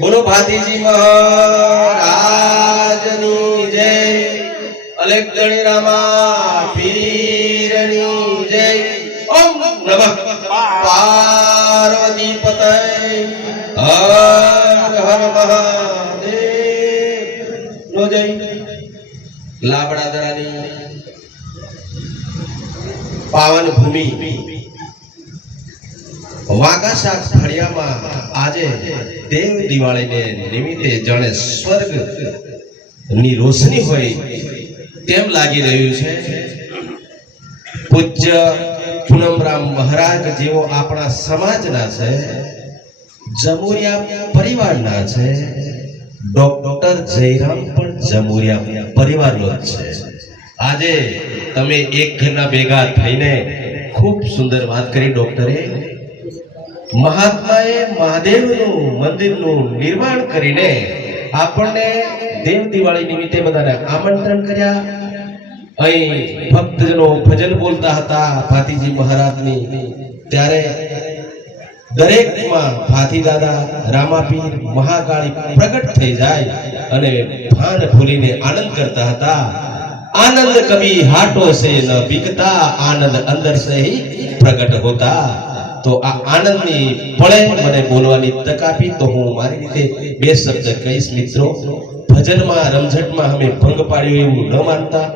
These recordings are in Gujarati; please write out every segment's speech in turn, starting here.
બોલો ભાતીજી મહારાજની જય. અલેક રામા પીરની જય. ઓમ નમઃ. પાર્વતી પતય. હર હર મહાદેવ નો જય. લાબડા દરાની પાવન ભૂમિ વાઘાશાક ફળિયામાં આજે દેવ દિવાળીને નિમિત્તે જાણે સ્વર્ગની રોશની હોય તેમ લાગી રહ્યું છે. પૂજ્ય પૂનમરામ મહારાજ જેઓ આપણા સમાજના છે, જમુરિયા પરિવારના છે, ડોક્ટર જયરામ પણ જમુરિયા પરિવારનો જ છે. આજે તમે એક ઘરના ભેગા થઈને ખૂબ સુંદર વાત કરી, ડોક્ટરે. મહાત્માએ મહાદેવનું મંદિરનું નિર્માણ કરીને આપણને દેવ દિવાળી નિમિત્તે બધાને આમંત્રણ કર્યા. અહીં ભક્તજનો ભજન બોલતા હતા ભાતીજી મહારાજની. ત્યારે દરેકમાં ભાથી દાદા, રામાપીર, મહાકાળી પ્રગટ થઈ જાય અને ભાન ભૂલીને આનંદ કરતા હતા. આનંદ કવિ હાટો સે ન બીકતા, આનંદ અંદર સે પ્રગટ હોતા. તો આ આનંદની પળે મને બોલવાની તક આપી, તો હું મારી રીતે બે શબ્દ કહીશ, મિત્રો. ભજનમાં, રમઝટમાં અમે ભંગ પાડ્યો એવું ન માનતા.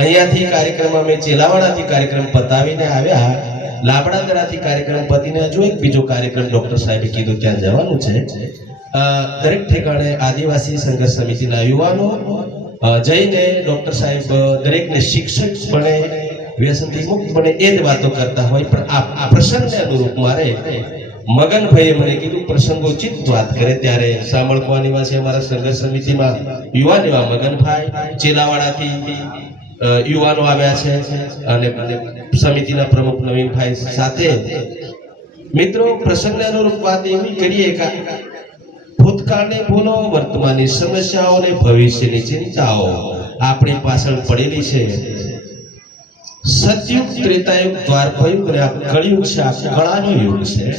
અહીંયાથી કાર્યક્રમ અમે ચેલાવાડાથી કાર્યક્રમ પતાવીને આવ્યા લાબડાદરાથી કાર્યક્રમ પતીને હજુ એક બીજો કાર્યક્રમ ડોક્ટર સાહેબે કીધું, ત્યાં જવાનું છે. દરેક ઠેકાણે આદિવાસી સંઘર્ષ સમિતિના યુવાનો જઈને ડોક્ટર સાહેબ દરેકને શિક્ષક બને વ્યસનથી મુક્ત બને એ જ વાતો કરતા હોય. પણ આ પ્રસંગને અનુરૂપ મારે મગનભાઈએ મને કીધું, પ્રસંગોચિત વાત કરે ત્યારે સાંભળવા નિવાસી અમારા સંઘર્ષ સમિતિમાં. યુવાન એવા મગનભાઈ, ચેલાવાડાથી યુવાનો આવ્યા છે અને સમિતિના પ્રમુખ નવીનભાઈ સાથે. મિત્રો, પ્રસંગને અનુરૂપ વાત એવી કરીએ કે ભૂતકાળને ભૂલો, વર્તમાનની સમસ્યાઓ અને ભવિષ્યની ચિંતાઓ આપણી પાછળ પડેલી છે. સતયુગ, ત્રેતાયુગ, દ્વારપયુગ અને આ કળિયુગ છે, આ કળાનો યુગ છે.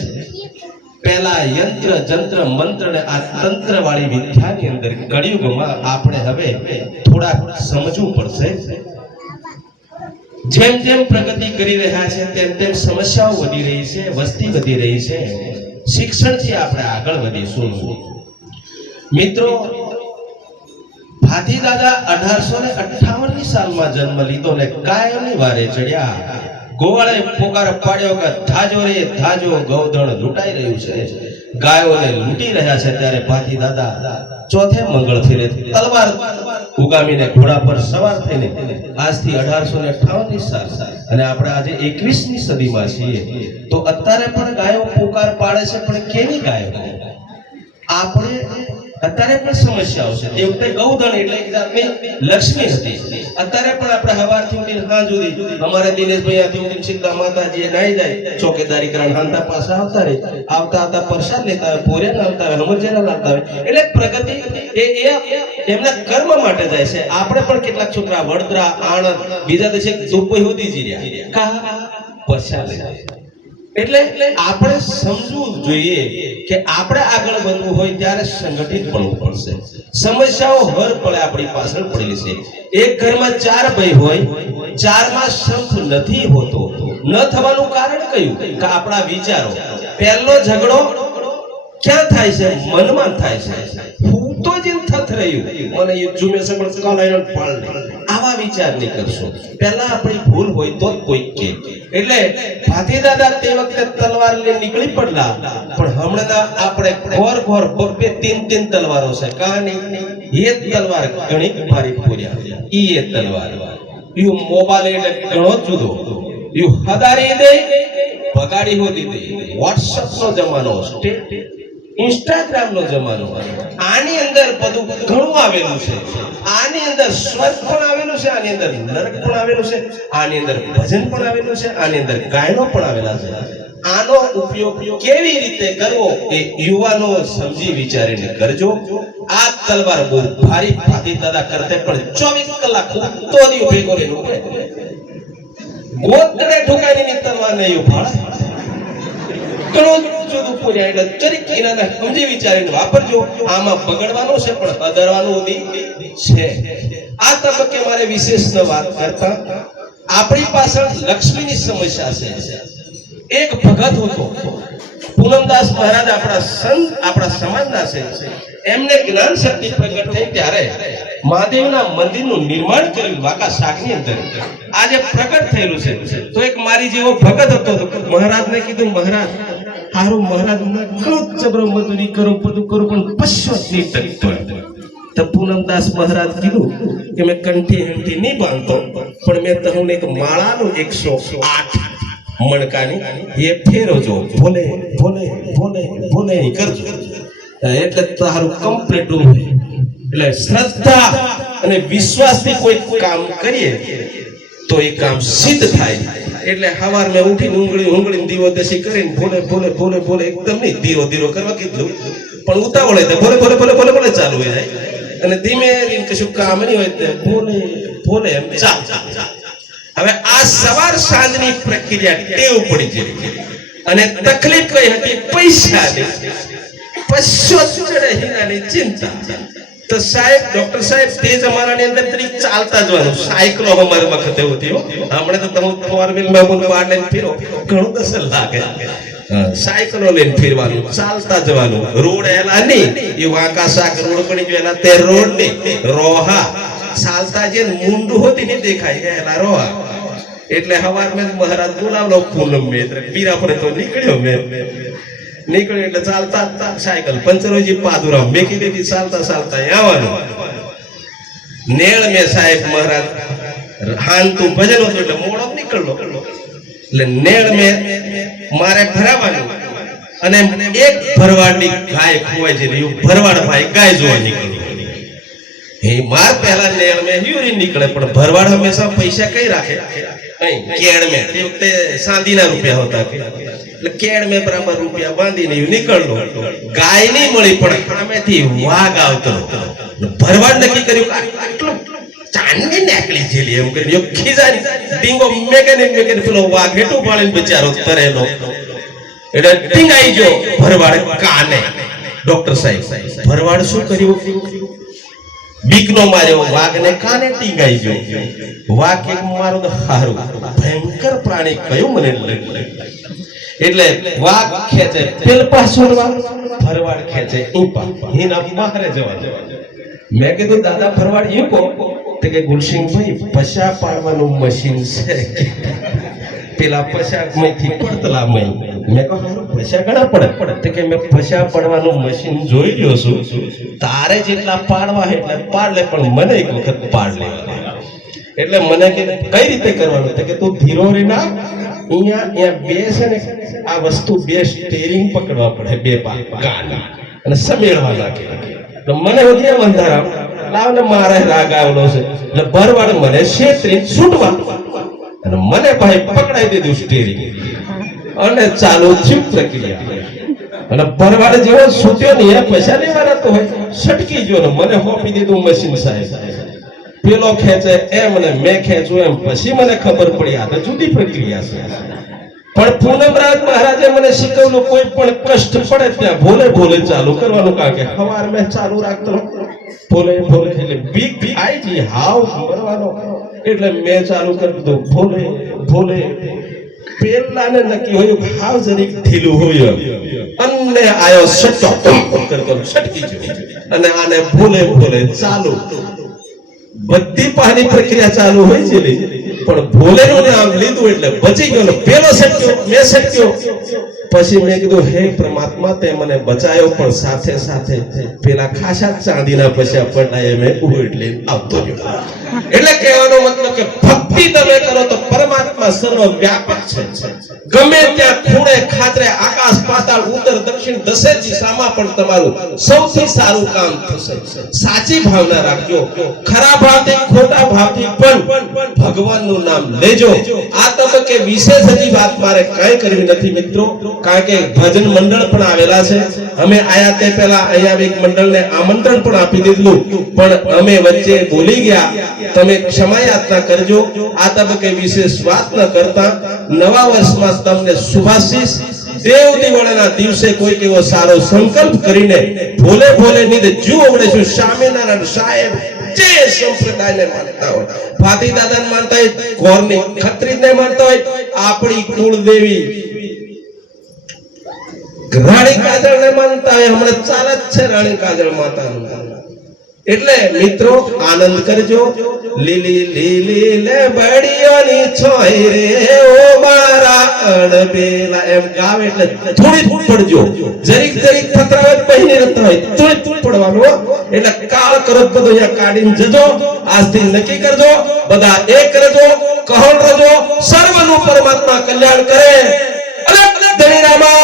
પહેલા યંત્ર, જંત્ર, મંત્ર અને આ તંત્ર વાળી વિદ્યાની અંદર કળિયુગમાં આપણે હવે થોડા સમજવું પડશે. જેમ જેમ પ્રગતિ કરી રહ્યા છે, તેમ તેમ સમસ્યાઓ વધી રહી છે, વસ્તી વધી રહી છે. શિક્ષણથી આપણે આગળ વધીશું. મિત્રો ભાતી દાદા અઢારસો ને અઠાવનની સાલમાં જન્મ લીધો ને કાયમની વારે ચડ્યા. ગોવાળે પોકાર પાડ્યો કે ધાજો રે, ધાજો ગૌધણ લૂંટાઈ રહ્યું છે. ગાયોને લૂંટી રહ્યા છે ત્યારે ભાતી દાદા ચોથે મંગળ ફેરે તલવાર ઉગામીને ઘોડા પર સવાર થઈને આજથી અઢારસો ને અઠાવન સાલ. અને આપણે આજે એકવીસમી સદીમાં છીએ. તો અત્યારે પણ ગાયો પોકાર પાડે છે, પણ કેવી ગાયો? આપણે અત્યારે પણ સમસ્યાઓ છે. એ વખતે ગૌધન એટલે એક લક્ષ્મી હતી. અત્યારે પણ આપણે હવારથી ઉઠીને હા સુધી અમારે દિનેશભાઈ આથી ઉઠીને સીધા માતાજીએ નાઈ જાય. ચોકેદારી કરાને હાંતા પાસે આવતા રહે. આવતા આવતા પ્રસાદ લેતા હોય પોરે લાવતા હોય હમજેરા લાવતા આવે. એટલે પ્રગતિ એ એમના કર્મ માટે જાય છે. આપણે પણ કેટલાક છોકરા, વડોદરા, આણંદ, બીજા દેશે દુબઈ સુધી જી રહ્યા કા? પ્રસાદ લેતા. એટલે આપણે સમજવું જોઈએ કે આપણે આગળ વધવું હોય ત્યારે સંગઠિત બનવું પડશે. સમસ્યાઓ હર પળે આપણી પાછળ પડેલી છે. એક ઘરમાં ચાર ભાઈ હોય, ચારમાં સંપ નથી હોતો. ન થવાનું કારણ કયું? કે આપણા વિચારો. પહેલો ઝઘડો ક્યાં થાય છે? મનમાં થાય છે. હું તો જેમ થત રહ્યું. મને એ જુમે કલાઈનો ફળ નહીં આવા વિચાર નહીં કરશો. પહેલા આપણી ભૂલ હોય તો કોઈ કે. એટલે ભાતી દાદા તે વખતે તલવાર લઈ નીકળી પડલા. પણ હમણાં આપણે ઘોર ઘોર બબ્બે તીન તીન તલવારો છે. કહાની એ તલવાર ઘણી ભારી પૂર્યા. ઈ એ તલવાર. યુ મોબાઈલ એટલે ઘણો જુદો. યુ હદારી દે બગાડી હોતી દે. વોટ્સઅપ નો જમાનો સ્ટેટ ઇન્સ્ટાગ્રામ નો જમાનો આની અંદર બધું ઘણું આવેલું છે. આની અંદર સ્વર્ગ પણ આવેલું છે, આની અંદર નરક પણ આવેલું છે, આની અંદર ભજન પણ આવેલું છે, આની અંદર ગાયનો પણ આવેલા છે. આનો ઉપયોગ કેવી રીતે કરવો એ યુવાનો સમજી વિચારીને કરજો. આ તલવાર બહુ ભારી ફાતી દાદા કરતે પણ ચોવીસ કલાક તો દી ભેગો રહીને ઉભે. ગોતડે ઠુકારીની તલવાર નહીં ઉપાડે ઘણું પૂર્યા એટલે જરીક એના સમજી વિચારીને વાપરજો. આમાં બગડવાનો છે, પણ અદરવાનું ઉદી છે. આ તબક્કે મારે વિશેષ વાત કરતા. આપણી પાછળ લક્ષ્મીની સમસ્યા છે. એક ભગત હતો. પૂનમદાસ મહારાજ આપણા સંત, આપણા સમાજના છે. એમને જ્ઞાન શક્તિ પ્રગટ થઈ ત્યારે મહાદેવના મંદિરનું નિર્માણ કર્યું વાંકા શાકની અંદર. આજે પ્રગટ થયેલું છે. તો એક મારી જેવો ભગત હતો. મહારાજને કીધું, મહારાજ હારું મહારાજ ઘણો જબરો મજૂરી કરું, બધું કરું, પણ પશ્યો જ નહીં ટકતો તો પૂનમદાસ મહારાજ કીધું કે મેં કંઠી હેઠી નહીં બાંધતો, પણ મેં તમને એક માળાનું એકસો આઠ મણકાની એ ફેરવજો ભોલે ભોલે ભોલે ભોલે ઈ કરજો. એટલે તારું કમ્પ્લીટ એટલે શ્રદ્ધા અને વિશ્વાસથી કોઈ કામ કરીએ, તો એ કામ સિદ્ધ થાય. એટલે હવાર મેં ઉઠીને ઊંઘળી ઊંઘળીને દીવો દશી કરીને ભોલે ભોલે ભોલે ભોલે એકદમ નહીં, ધીરો ધીરો કરવા કીધું. પણ ઉતાવળ હોય ભોલે ભોલે ભોલે ભોલે ભોલે ચાલુ હોય જાય અને ધીમે ધીમે કશું કામ નહીં હોય તે ભોલે ભોલે એમ ચાલ હવે આ સવાર સાંજની પ્રક્રિયા ટેવ પડી છે અને તકલીફ કઈ હતી? પૈસા પશ્ચોત્તર હીરાની ચિંતા. તો સાહેબ ડોક્ટર સાહેબ તે જમાનાની અંદર તરી ચાલતા જવાનું. સાયકલો અમારી વખતે હોતી હો. હમણે તો તમે ફોર વ્હીલમાં પાડ લઈને ફેરો. ઘણું કસર લાગે. સાયકલો લઈને ફેરવાનું ચાલતા જવાનું. રોડ એલા નહીં એ વાંકા શાક રોડ પડી ગયો એના તે રોડ નહીં. રોહા. ચાલતા જે મુંડું હોતી ને દેખાય એલા રોહા. એટલે હવાર મેં મહારાજ બોલાવલો પૂનમ મેં પીરા પર તો નીકળ્યો મેં. નીકળ્યો એટલે ચાલતા સાયકલ, પંચરોજી પાદુરામ, મેકી દીધી ચાલતા ચાલતા આવવાનું. નેળ મેં સાહેબ મહારાજ હાન તું ભજન હતું એટલે મોડો નીકળલો. એટલે નેળ મેં મારે ભરાવાનું. અને એક ભરવાડની ગાય ખોવાઈ છે ભરવાડ ભાઈ ગાય જોવા નીકળ્યું માર પહેલા નેળ મે યુરિન નીકળે, પણ ભરવાડ હંમેશા પૈસા કઈ રાખે? કઈ કેળ મે. તે વખતે સાંધીના રૂપિયા હતા. એટલે કેળ મે બરાબર રૂપિયા બાંધી ને નીકળલો ગાય નહીં મળી, પણ સામેથી વાઘ આવતો ભરવાડ નક્કી કર્યું આટલું ચાંદની નાકલી જેલી એમ કરીને યો ખીજાની ડીંગો મેકેનિક મેકેનિક પેલો વાઘ હેઠું પાડીને બચારો તરેલો. એટલે ટીંગાઈ ગયો ભરવાડ કાને. ડોક્ટર સાહેબ, ભરવાડ શું કર્યું? બીકનો માર્યો, વાઘને કાને ટીંગાઈ ગયો વાઘ એક મારો હારું, ભયંકર પ્રાણી કયું મને એટલે વાઘ ખેંચે પેલ છોડવા ફરવાડ ખેંચે, ઈપા હિના મારે જવા મેં કીધું, દાદા ફરવાડ ઈ કો તો કે ગુલસિંહભાઈ પશા પાડવાનું મશીન છે. પેલા પશા માંથી પડતલા મય. મેં કહું પડે. કે મેં ભસ્યા પડવાનું મશીન જોઈ લ્યો છું. તારે જેટલા પાડવા એટલા પાડ લે પણ મને એક વખત પાડ લેવા એટલે મને કે કઈ રીતે કરવાનું? કે તું ધીરો રે ના. અહીંયા અહીંયા બે છે ને, આ વસ્તુ બે સ્ટેરિંગ પકડવા પડે, બે કાન અને સમેળવા લાગે. મને હોતી બંધારા. લાવ ને મારે રાગ આવડો છે. એટલે ભરવાડ મને છેતરી છૂટવા. અને મને ભાઈ પકડાઈ દીધું સ્ટેરિંગ અને ચાલુ થયું પ્રક્રિયા અને ભરવાડ જેવો સૂત્યો ને પૈસા લેવાના તો હોય. છટકી ગયો ને મને હોપી દીધું મશીન સાહેબ. પેલો ખેંચે, એમ ને મેં ખેંચું એમ. પછી મને ખબર પડી, આ જુદી પ્રક્રિયા છે. પણ પૂનમરાજ મહારાજે મને શીખવ્યું કોઈ પણ કષ્ટ પડે ત્યાં ભોલે ભોલે ચાલુ કરવાનું, કારણ કે હવાર મેં ચાલુ રાખતો. ભોલે ભોલે એટલે બીક થાય છે, હાવ મરવાનો એટલે મેં ચાલુ કરી દીધું, ભોલે ભોલે. પેલાને નક્કી હોય, ભાવ જરીક ઢીલું હોય. અને આયો સટકો કરતો છટકી ગયો. અને આને ભૂલે ભોલે ચાલુ. બધી પાની પ્રક્રિયા ચાલુ હોય છે પણ ભોલેનું નામ લીધું એટલે બચી ગયો પેલો સટક્યો મેં સટક્યો પછી મેં કીધું, હે પરમાત્મા, તે મને બચાયો, પણ સાથે સાથે પેલા ખાસા ચાંદીના પૈસા પડાય, મેં લઈને આવતો રહ્યો. એટલે કહેવાનો મતલબ કે ભક્તિ તમે કરો તો પરમાત્મા સર્વ વ્યાપક છે. ગમે ત્યાં ખૂણે ખાતરે આકાશ પાતાળ ઉત્તર દક્ષિણ દસે દિશામાં પણ તમારું સૌથી સારું કામ થશે. સાચી ભાવના રાખજો. ખરા ભાવથી ખોટા ભાવથી પણ ભગવાનનું નામ લેજો. આ તબક્કે વિશેષ હજી વાત મારે કાંઈ કરવી નથી મિત્રો, કારણ કે ભજન મંડળ પણ આવેલા છે. અમે આયા તે પહેલા અહીંયા એક મંડળને આમંત્રણ પણ આપી દીધું. પણ અમે વચ્ચે ભૂલી ગયા. તમે ક્ષમા યાચના કરજો. આ તબક્કે વિશેષ વાત ન કરતા. નવા વર્ષમાં તમને શુભાશીષ દેવ દિવાળીના દિવસે કોઈ કેવો સારો સંકલ્પ કરીને ભોલે ભોલે નીધે જુઓ મળે છું. સ્વામિનારાયણ સાહેબ જે સંપ્રદાયને માનતા હોય. ભાતી દાદાને માનતા હોય, ગોરની ખત્રીને માનતા હોય, આપણી કુળદેવી રાણી કાજળ ને માનતા હોય. હમણાં ચાલે જ છે રાણી કાજળ માતાનું. એટલે મિત્રો આનંદ કરજો. લીલી લીલી લે બડિયોની છોય રે ઓ મારા અણબેલા એમ ગાવ એટલે થોડી થોડી પડજો. જરીક જરીક પતરાવે પહેરી રહેતા હોય થોડી થોડી પડવાનું એટલે કાળ કરત બધો અહીંયા કાઢીને જજો. આજથી નક્કી કરજો. બધા એક રજો કહણ રજો. સર્વનું પરમાત્મા કલ્યાણ કરે. અલગ અલગ ધણી રામા